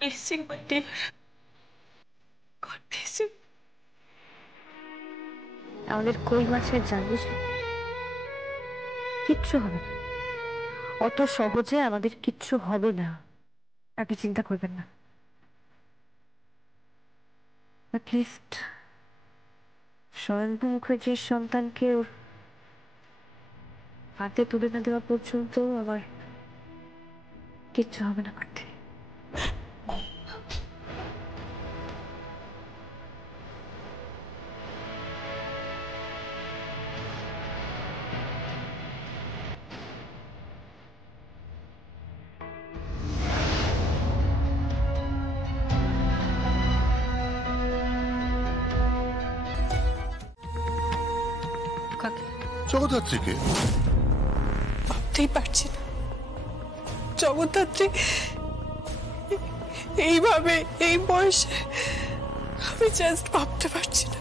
Missing my dear. God bless you. আমাদের কই মাছের জানিস কিচ্ছু হবে না, অত সহজে আমাদের কিচ্ছু হবে না, আপনি চিন্তা করবেন না। অ্যাটলিস্ট স্বয়ম্ভু মুখার্জির সন্তানকে ওর হাতে তুলে না দেওয়া পর্যন্ত আমার কিচ্ছু হবে না করতে। জগদ্ধাত্রীকে ভাবতেই পারছি না জগদ্ধাত্রী এইভাবে এই বয়সে, আমি জাস্ট ভাবতে পারছি না।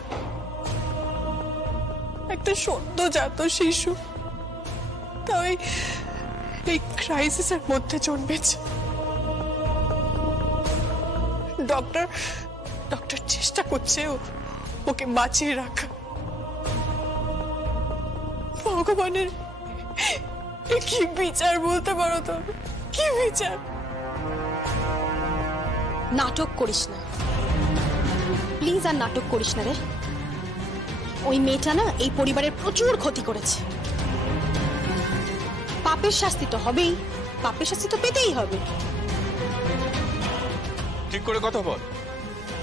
একটা সদ্যজাত শিশু তাও এই ক্রাইসিসের মধ্যে জন্মেছে। ডক্টর চেষ্টা করছে ওকে বাঁচিয়ে রাখা। ভগবানের কি বিচার বলতে পারো তুমি? কি বিচার? নাটক করিস না প্লিজ, আর নাটক করিস না রে। ওই মেয়েটা না এই পরিবারের প্রচুর ক্ষতি করেছে। পাপের শাস্তি তো হবেই, পাপের শাস্তি তো পেতেই হবে। ঠিক করে কথা বল,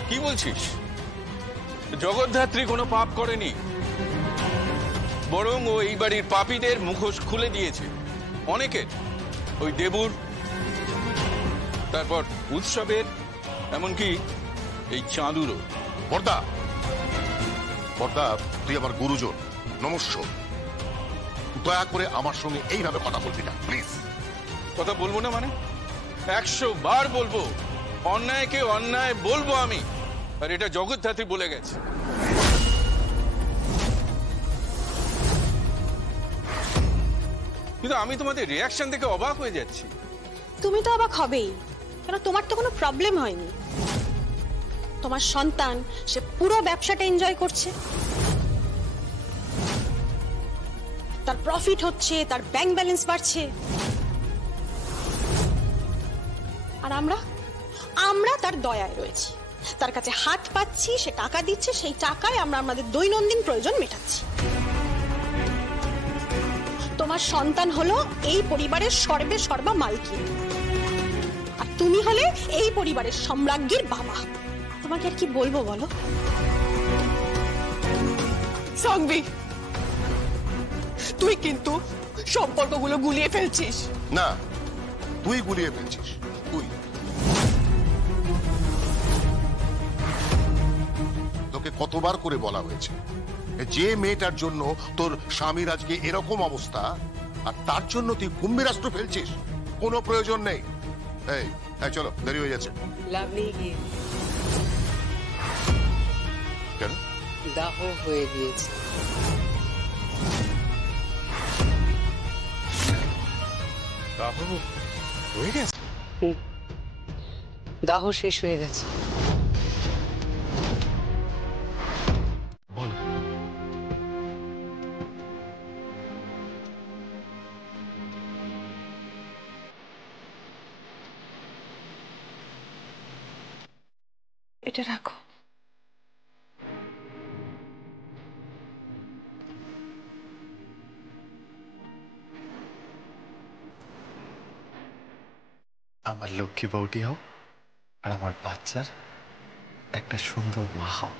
কি বলছিস? জগদ্ধাত্রী কোনো পাপ করেনি, বরং ও এই বাড়ির পাপীদের মুখোশ খুলে দিয়েছে। অনেকের, ওই দেবুর, তারপর উৎসবের, এমনকি এই চাঁদুরও। বর্দা বর্দা, তুই আমার গুরুজন, নমস্য, দয়া করে আমার সঙ্গে এইভাবে কথা বলবি না প্লিজ। কথা বলবো না মানে? 100 বার বলবো, অন্যায়কে অন্যায় বলবো আমি, আর এটা জগদ্ধাত্রী বলে গেছে। কিন্তু আমি তোমাদের রিয়াকশন দেখে অবাক হয়ে যাচ্ছি। তুমি তো অবাক হবেই, কারণ তোমার তো কোনো প্রবলেম হয়নি। তোমার সন্তান সে পুরো ব্যবসাটা এনজয় করছে, তার প্রফিট হচ্ছে, তার ব্যাংক ব্যালেন্স বাড়ছে, আর আমরা তার দয়ায় রয়েছি, তার কাছে হাত পাচ্ছি, সে টাকা দিচ্ছে, সেই টাকায় আমরা আমাদের দৈনন্দিন প্রয়োজন মেটাচ্ছি। তোমার সন্তান হলো এই পরিবারের সর্বে সর্বা মালকিন, আর তুমি হলে এই পরিবারের সম্রাজ্ঞীর বাবা। তোমাকে আর কি বলবো বলো? সাংবি, তুই কিন্তু সম্পর্কগুলো গুলিয়ে ফেলছিস। না, তুই গুলিয়ে ফেলছিস। তুই, তোকে কতবার করে বলা হয়েছে যে মেয়েটার জন্য তোর স্বামীর আজকে এরকম অবস্থা, আর তার জন্য তুই কুম্ভীরাস্ত্র ফেলছিস? কোনো প্রয়োজন নেই। এই চলো, দেরি হয়ে যাচ্ছে। লাভলি গিয়ে কেন? দাহ হয়ে গিয়েছে। দাহ হয়ে গেছে? দাহ শেষ হয়ে গেছে। এটা রাখো। আমার লক্ষ্মী বউটি হও, আর আমার বাচ্চার একটা সুন্দর মা হও।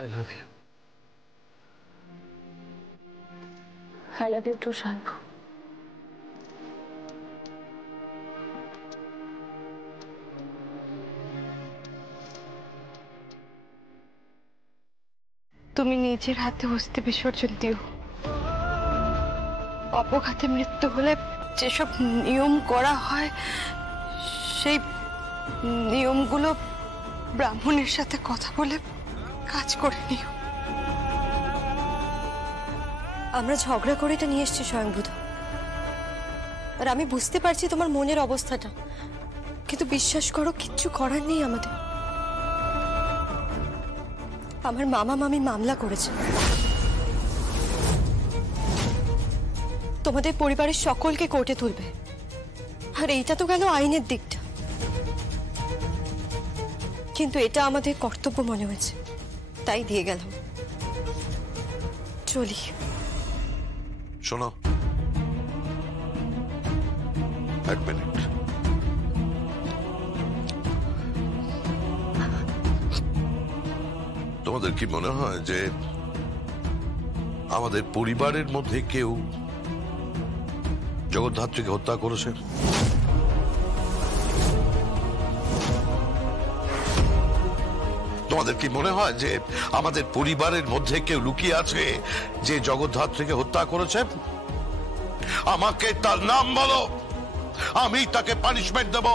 I love you. I love you too, শান্ত। তুমি নিজের হাতে অস্থি বিসর্জন দিও। অপঘাতে মৃত্যু হলে যেসব নিয়ম করা হয় সেই নিয়মগুলো ব্রাহ্মণের সাথে কথা বলে কাজ করে নিও। আমরা ঝগড়া করে এটা নিয়ে এসেছি স্বয়ংভূত, আর আমি বুঝতে পারছি তোমার মনের অবস্থাটা, কিন্তু বিশ্বাস করো কিচ্ছু করার নেই আমাদের। আমার মামা মামি মামলা করেছে, তোমাদের পরিবারের সকলকে কোর্টে তুলবে, আর এইটা তো গেল আইনের দিকটা, কিন্তু এটা আমাদের কর্তব্য মনে হয়েছে তাই দিয়ে গেলাম। চলি। শোনো, এক মিনিট। তোমাদের কি মনে হয় যে আমাদের পরিবারের মধ্যে কেউ জগদ্ধাত্রীকে হত্যা করেছে? তোমাদের কি মনে হয় যে আমাদের পরিবারের মধ্যে কেউ লুকিয়ে আছে যে জগদ্ধাত্রীকে হত্যা করেছে? আমাকে তার নাম বলো, আমি তাকে পানিশমেন্ট দেব।